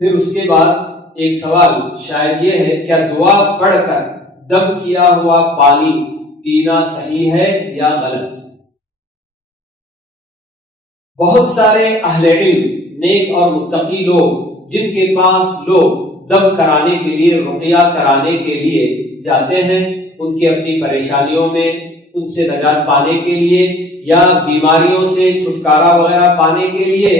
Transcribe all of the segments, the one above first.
پھر اس کے بعد ایک سوال شاید یہ ہے، کیا دعا پڑھ کر دم کیا ہوا پانی پینا صحیح ہے یا غلط؟ بہت سارے اہل علم، نیک اور متقی لوگ، جن کے پاس لوگ دم کرانے کے لیے، رقیہ کرانے کے لیے جاتے ہیں، ان کی اپنی پریشانیوں میں ان سے نجات پانے کے لیے یا بیماریوں سے چھٹکارا وغیرہ پانے کے لیے،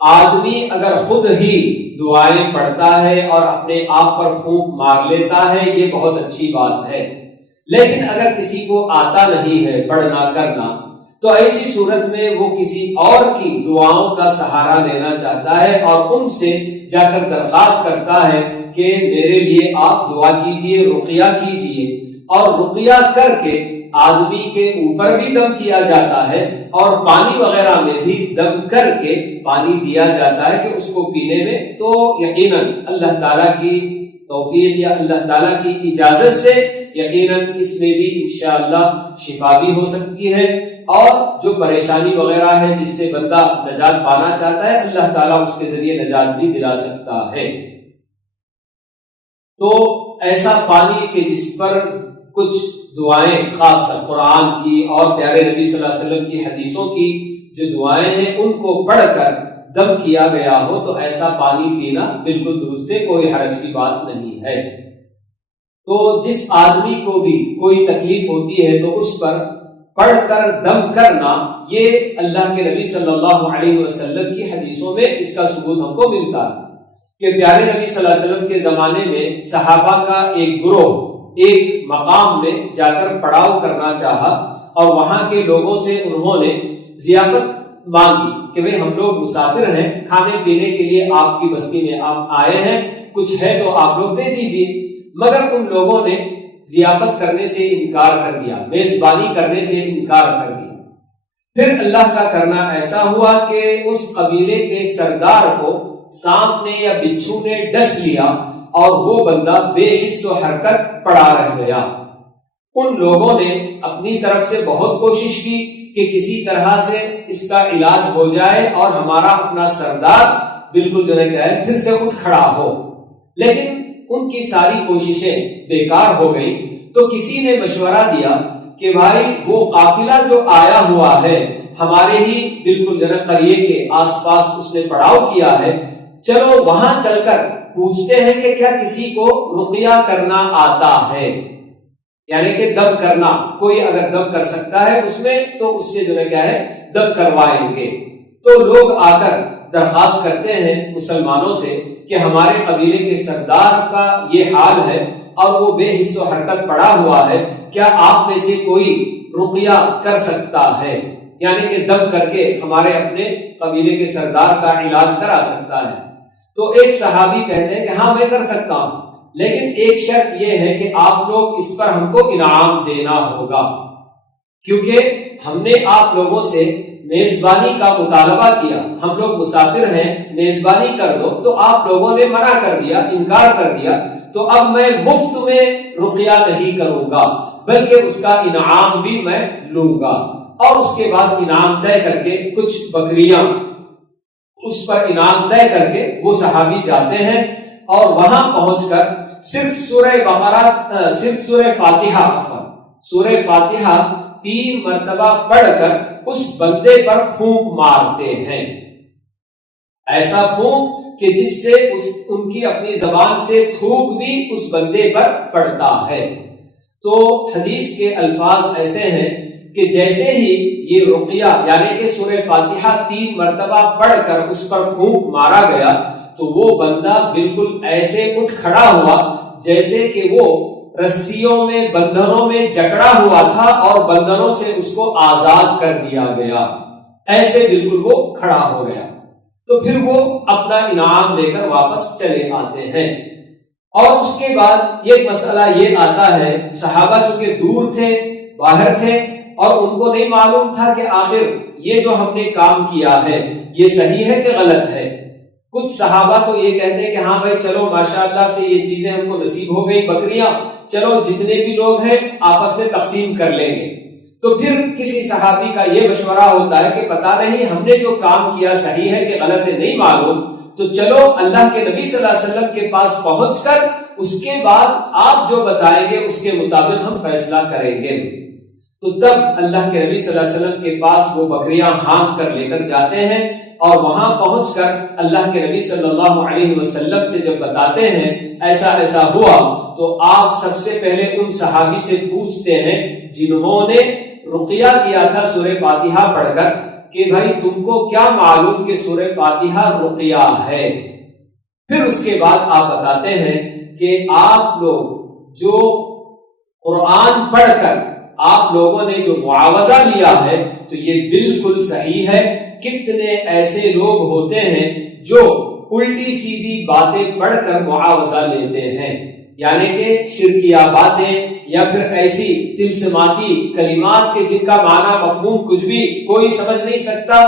آدمی اگر خود ہی دعائیں پڑھتا ہے اور اپنے آپ پر پھونک مار لیتا ہے، یہ بہت اچھی بات ہے۔ لیکن اگر کسی کو آتا نہیں ہے پڑھنا کرنا، تو ایسی صورت میں وہ کسی اور کی دعاؤں کا سہارا لینا چاہتا ہے اور ان سے جا کر درخواست کرتا ہے کہ میرے لیے آپ دعا کیجئے، رقیہ کیجئے۔ اور رقیہ کر کے آدمی کے اوپر بھی دم کیا جاتا ہے اور پانی وغیرہ میں بھی دم کر کے پانی دیا جاتا ہے کہ اس کو پینے میں، تو یقیناً اللہ تعالیٰ کی توفیق یا اللہ تعالیٰ کی اجازت سے یقیناً اس میں بھی انشاءاللہ شفا بھی ہو سکتی ہے، اور جو پریشانی وغیرہ ہے جس سے بندہ نجات پانا چاہتا ہے، اللہ تعالیٰ اس کے ذریعے نجات بھی دلا سکتا ہے۔ تو ایسا پانی کہ جس پر کچھ دعائیں، خاص کر قرآن کی اور پیارے نبی صلی اللہ علیہ وسلم کی حدیثوں کی جو دعائیں ہیں ان کو پڑھ کر دم کیا گیا ہو، تو ایسا پانی پینا بالکل درست ہے، کوئی حرج کی بات نہیں ہے۔ تو جس آدمی کو بھی کوئی تکلیف ہوتی ہے تو اس پر پڑھ کر دم کرنا، یہ اللہ کے نبی صلی اللہ علیہ وسلم کی حدیثوں میں اس کا ثبوت ہم کو ملتا ہے کہ پیارے نبی صلی اللہ علیہ وسلم کے زمانے میں صحابہ کا ایک گروہ ایک مقام میں جا کر پڑاؤ کرنا چاہا، اور وہاں کے لوگوں سے انہوں نے ضیافت مانگی کہ بھئی ہم لوگ مسافر ہیں، کھانے پینے کے لیے آپ کی بستی میں آپ آئے ہیں، کچھ ہے تو آپ لوگ دے دیجئے۔ مگر ان لوگوں نے ضیافت کرنے سے انکار کر دیا، میزبانی کرنے سے انکار کر دیا۔ پھر اللہ کا کرنا ایسا ہوا کہ اس قبیلے کے سردار کو سانپ نے یا بچھو نے ڈس لیا اور وہ بندہ بے حس و حرکت پڑا رہ گیا۔ ان لوگوں نے اپنی طرف سے بہت کوشش کی کہ کسی طرح سے اس کا علاج ہو جائے اور ہمارا اپنا سردار بالکل جو ہے پھر سے اٹھ کھڑا ہو، لیکن ان کی ساری کوششیں بیکار ہو گئی۔ تو کسی نے مشورہ دیا کہ بھائی وہ قافلہ جو آیا ہوا ہے ہمارے ہی بالکل قریے کے آس پاس اس نے پڑاؤ کیا ہے، چلو وہاں چل کر پوچھتے ہیں کہ کیا کسی کو رقیہ کرنا آتا ہے، یعنی کہ دم کرنا، کوئی اگر دم کر سکتا ہے اس میں تو اس سے جو ہے کیا ہے دم کروائیں گے۔ تو لوگ آ کر درخواست کرتے ہیں مسلمانوں سے کہ ہمارے قبیلے کے سردار کا یہ حال ہے اور وہ بے حس و حرکت پڑا ہوا ہے، کیا آپ میں سے کوئی رقیہ کر سکتا ہے، یعنی کہ دم کر کے ہمارے اپنے قبیلے کے سردار کا علاج کرا سکتا ہے؟ تو ایک صحابی کہتے ہیں کہ ہاں میں کر سکتا ہوں، لیکن ایک شرط یہ ہے کہ آپ لوگ اس پر ہم کو انعام دینا ہوگا، کیونکہ ہم نے آپ لوگوں سے میزبانی کا مطالبہ کیا، ہم لوگ مسافر ہیں، میزبانی کر دو، تو آپ لوگوں نے منع کر دیا، انکار کر دیا، تو اب میں مفت میں رقیہ نہیں کروں گا بلکہ اس کا انعام بھی میں لوں گا۔ اور اس کے بعد انعام طے کر کے کچھ بکریاں اس پر انعام طے کر کے وہ صحابی جاتے ہیں اور وہاں پہنچ کر صرف سورہ فاتحہ 3 مرتبہ پڑھ کر اس بندے پر پھونک مارتے ہیں، ایسا پھونک کہ جس سے ان کی اپنی زبان سے تھوک بھی اس بندے پر پڑتا ہے۔ تو حدیث کے الفاظ ایسے ہیں کہ جیسے ہی یہ رقیہ یعنی کہ سورہ فاتحہ 3 مرتبہ پڑھ کر اس پر پھونک مارا گیا تو وہ بندہ بالکل ایسے اٹھ کھڑا ہوا جیسے کہ وہ رسیوں میں بندھنوں میں جکڑا ہوا تھا اور بندھنوں سے اس کو آزاد کر دیا گیا، ایسے بالکل وہ کھڑا ہو گیا۔ تو پھر وہ اپنا انعام لے کر واپس چلے آتے ہیں۔ اور اس کے بعد یہ مسئلہ یہ آتا ہے، صحابہ چونکہ دور تھے، باہر تھے، اور ان کو نہیں معلوم تھا کہ آخر یہ جو ہم نے کام کیا ہے یہ صحیح ہے کہ غلط ہے۔ کچھ صحابہ تو یہ کہتے ہیں کہ ہاں بھائی چلو ماشاءاللہ سے یہ چیزیں ہم کو نصیب ہو گئی، بکریاں، چلو جتنے بھی لوگ ہیں آپس میں تقسیم کر لیں گے۔ تو پھر کسی صحابی کا یہ مشورہ ہوتا ہے کہ پتہ نہیں ہم نے جو کام کیا صحیح ہے کہ غلط ہے نہیں معلوم، تو چلو اللہ کے نبی صلی اللہ علیہ وسلم کے پاس پہنچ کر اس کے بعد آپ جو بتائیں گے اس کے مطابق ہم فیصلہ کریں گے۔ تو تب اللہ کے نبی صلی اللہ علیہ وسلم کے پاس وہ بکریاں ہانک کر لے کر جاتے ہیں، اور وہاں پہنچ کر اللہ کے نبی صلی اللہ علیہ وسلم سے جب بتاتے ہیں ایسا ایسا ہوا، تو آپ سب سے پہلے ان صحابی سے پوچھتے ہیں جنہوں نے رقیہ کیا تھا سورہ فاتحہ پڑھ کر کہ بھائی تم کو کیا معلوم کہ سورہ فاتحہ رقیہ ہے؟ پھر اس کے بعد آپ بتاتے ہیں کہ آپ لوگ جو قرآن پڑھ کر آپ لوگوں نے جو معاوضہ لیا ہے تو یہ بالکل صحیح ہے۔ کتنے ایسے لوگ ہوتے ہیں جو الٹی سیدھی باتیں پڑھ کر معاوضہ لیتے ہیں، یعنی کہ شرکیہ باتیں یا پھر ایسی تلسماتی کلمات کے جن کا معنی مفہوم کچھ بھی کوئی سمجھ نہیں سکتا،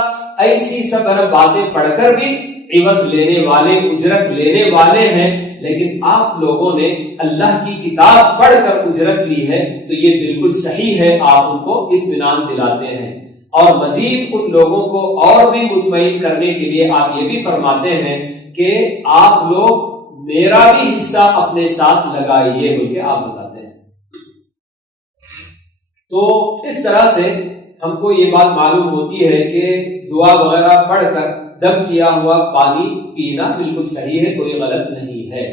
ایسی سب باتیں پڑھ کر بھی عوض لینے والے، اجرت لینے والے ہیں۔ لیکن آپ لوگوں نے اللہ کی کتاب پڑھ کر اجرت لی ہے تو یہ بالکل صحیح ہے، آپ ان کو اطمینان دلاتے ہیں۔ اور مزید ان لوگوں کو اور بھی مطمئن کرنے کے لیے آپ یہ بھی فرماتے ہیں کہ آپ لوگ میرا بھی حصہ اپنے ساتھ لگائیے بول کے آپ بتاتے ہیں۔ تو اس طرح سے ہم کو یہ بات معلوم ہوتی ہے کہ دعا وغیرہ پڑھ کر دم کیا ہوا پانی پینا بالکل صحیح ہے، کوئی غلط نہیں ہے۔